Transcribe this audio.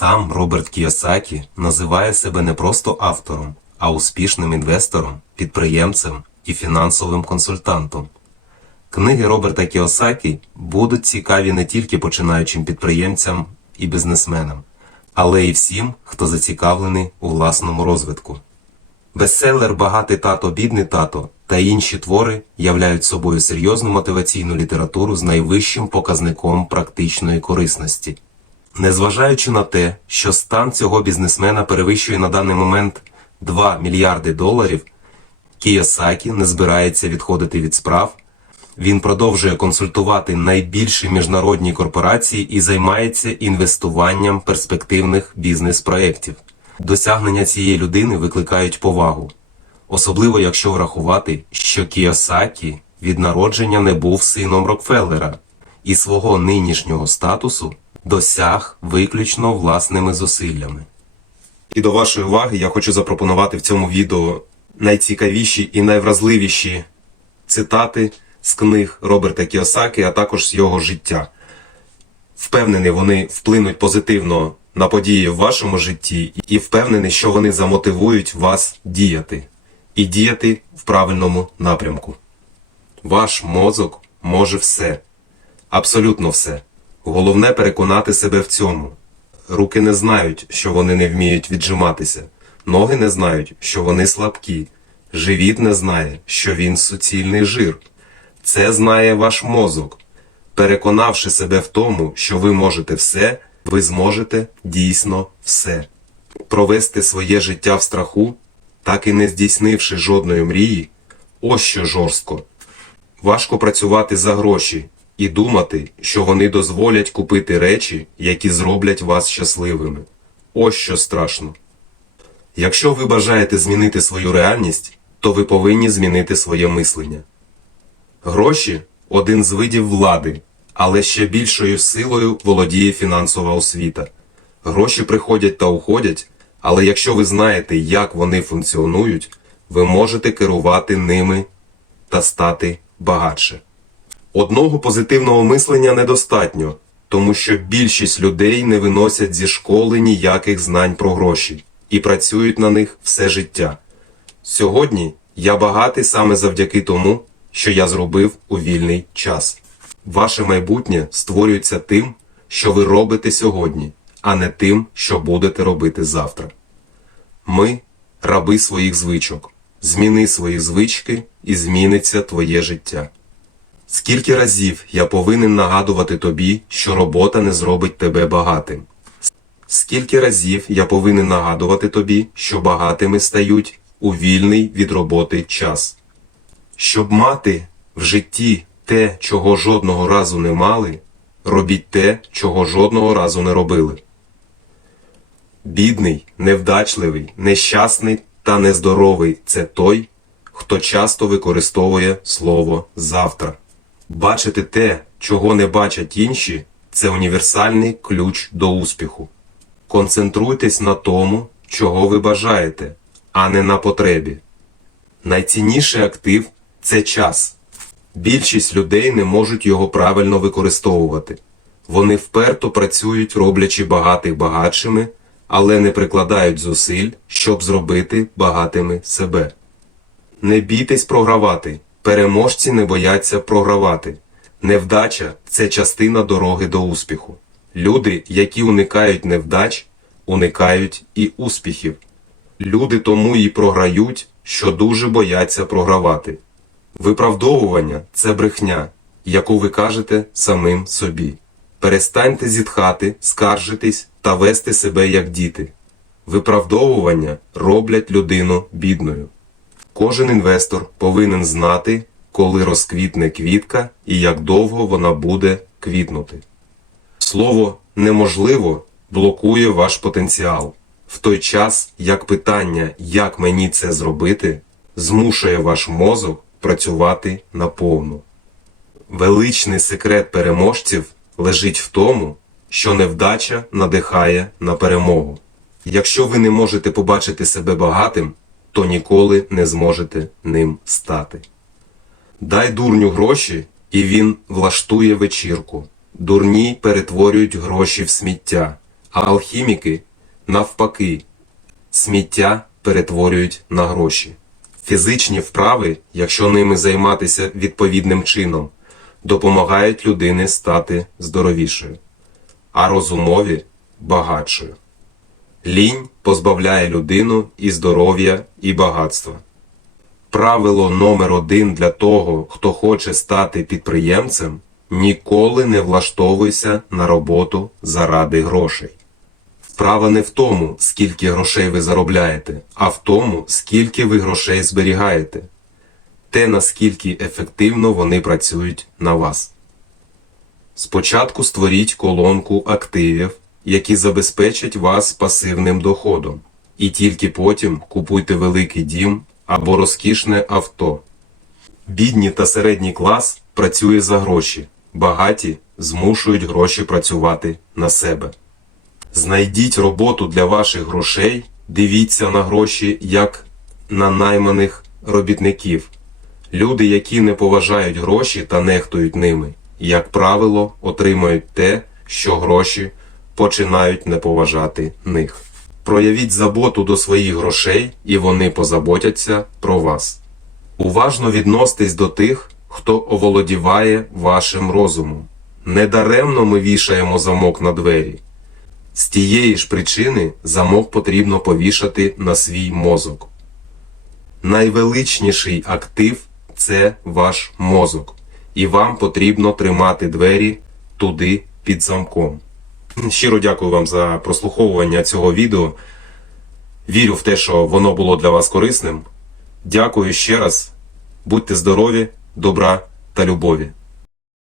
Сам Роберт Кіосакі називає себе не просто автором, а успішним інвестором, підприємцем і фінансовим консультантом. Книги Роберта Кіосакі будуть цікаві не тільки починаючим підприємцям і бізнесменам, але й всім, хто зацікавлений у власному розвитку. Бестселер Багатий тато, бідний тато та інші твори являють собою серйозну мотиваційну літературу з найвищим показником практичної корисності. Незважаючи на те, що стан цього бізнесмена перевищує на даний момент 2 мільярди доларів, Кіосакі не збирається відходити від справ. Він продовжує консультувати найбільші міжнародні корпорації і займається інвестуванням перспективних бізнес-проєктів. Досягнення цієї людини викликають повагу, особливо якщо врахувати, що Кіосакі від народження не був сином Рокфеллера і свого нинішнього статусу досяг виключно власними зусиллями. І до вашої уваги я хочу запропонувати в цьому відео найцікавіші і найвразливіші цитати з книг Роберта Кіосаки, а також з його життя. Впевнений, вони вплинуть позитивно на події в вашому житті, і впевнений, що вони замотивують вас діяти і діяти в правильному напрямку. Ваш мозок може все, абсолютно все. Головне переконати себе в цьому. Руки не знають, що вони не вміють віджиматися, ноги не знають, що вони слабкі, живіт не знає, що він суцільний жир. Це знає ваш мозок. Переконавши себе в тому, що ви можете все, ви зможете дійсно все. Провести своє життя в страху, так і не здійснивши жодної мрії, ось що жорстко. Важко працювати за гроші і думати, що вони дозволять купити речі, які зроблять вас щасливими. Ось що страшно. Якщо ви бажаєте змінити свою реальність, то ви повинні змінити своє мислення. Гроші один з видів влади, але ще більшою силою володіє фінансова освіта. Гроші приходять та уходять, але якщо ви знаєте, як вони функціонують, ви можете керувати ними та стати багатше. Одного позитивного мислення недостатньо, тому що більшість людей не виносять зі школи ніяких знань про гроші і працюють на них все життя. Сьогодні я багатий саме завдяки тому, що я зробив у вільний час. Ваше майбутнє створюється тим, що ви робите сьогодні, а не тим, що будете робити завтра. Ми раби своїх звичок. Зміни свої звички і зміниться твоє життя. Скільки разів я повинен нагадувати тобі, що робота не зробить тебе багатим? Скільки разів я повинен нагадувати тобі, що багатими стають у вільний від роботи час? Щоб мати в житті те, чого жодного разу не мали, робіть те, чого жодного разу не робили. Бідний, невдачливий, нещасний та нездоровий це той, хто часто використовує слово завтра. Бачити те, чого не бачать інші, це універсальний ключ до успіху. Концентруйтесь на тому, чого ви бажаєте, а не на потребі. Найцінніший актив це час. Більшість людей не можуть його правильно використовувати. Вони вперто працюють, роблячи багатих багатшими, але не прикладають зусиль, щоб зробити багатими себе. Не бійтесь програвати. Переможці не бояться програвати. Невдача це частина дороги до успіху. Люди, які уникають невдач, уникають і успіхів. Люди тому і програють, що дуже бояться програвати. Виправдовування це брехня, яку ви кажете самим собі. Перестаньте зітхати, скаржитись та вести себе як діти. Виправдовування роблять людину бідною. Кожен інвестор повинен знати, коли розквітне квітка і як довго вона буде квітнути. Слово неможливо блокує ваш потенціал, в той час як питання, як мені це зробити, змушує ваш мозок працювати наповну. Величний секрет переможців лежить в тому, що невдача надихає на перемогу. Якщо ви не можете побачити себе багатим, то ніколи не зможете ним стати. Дай дурню гроші, і він влаштує вечірку. Дурні перетворюють гроші в сміття, А алхіміки, навпаки, сміття перетворюють на гроші. Фізичні вправи, якщо ними займатися відповідним чином, допомагають людині стати здоровішою, а розумові багатшою. Лінь позбавляє людину і здоров'я, і багатства. Правило номер один для того, хто хоче стати підприємцем, ніколи не влаштовуйся на роботу заради грошей. Справа не в тому, скільки грошей ви заробляєте, а в тому, скільки ви грошей зберігаєте, те наскільки ефективно вони працюють на вас. Спочатку створіть колонку активів, які забезпечать вас пасивним доходом, і тільки потім купуйте великий дім або розкішне авто. Бідні та середній клас працює за гроші, багаті змушують гроші працювати на себе. Знайдіть роботу для ваших грошей, дивіться на гроші як на найманих робітників. Люди, які не поважають гроші та нехтують ними, як правило, отримають те, що гроші починають не поважати них. Проявіть заботу до своїх грошей, і вони позаботяться про вас. Уважно відносьтесь до тих, хто оволодіває вашим розумом. Недаремно ми вішаємо замок на двері. З тієї ж причини замок потрібно повішати на свій мозок. Найвеличніший актив це ваш мозок, і вам потрібно тримати двері туди під замком. Щиро дякую вам за прослуховування цього відео. Вірю в те, що воно було для вас корисним. Дякую ще раз. Будьте здорові, добра та любові.